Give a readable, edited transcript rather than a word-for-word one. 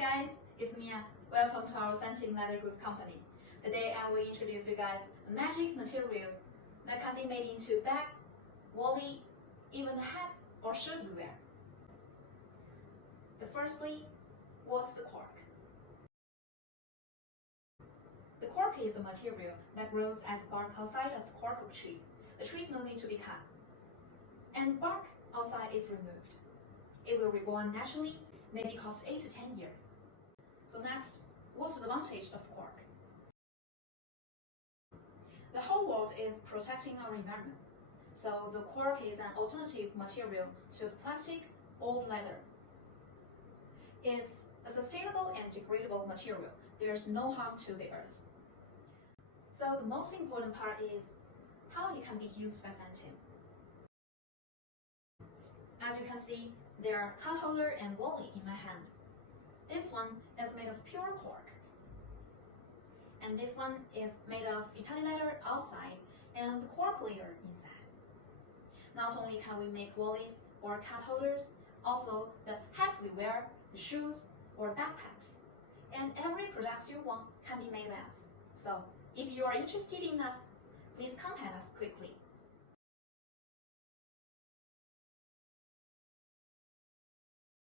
guys, it's Mia. Welcome to our Sunteam leather goods company. Today I will introduce you guys a magic material that can be made into bag, wallet, even hats or shoes we wear. Firstly, what's the cork? The cork is a material that grows as bark outside of the cork oak tree. The tree is no need to be cut, and the bark outside is removed. It will reborn naturally, maybe cost 8 to 10 years. So next, what's the advantage of cork? The whole world is protecting our environment, so the cork is an alternative material to plastic or leather. It's a sustainable and degradable material. There's no harm to the earth. So the most important part is how it can be used by Sunteam. As you can see, there are card holder and wallet in my hand. This one is made of pure cork. And this one is made of Italian leather outside and cork layer inside. Not only can we make wallets or card holders, also the hats we wear, the shoes or backpacks. And every product you want can be made by us. So if you are interested in us, please contact us quickly.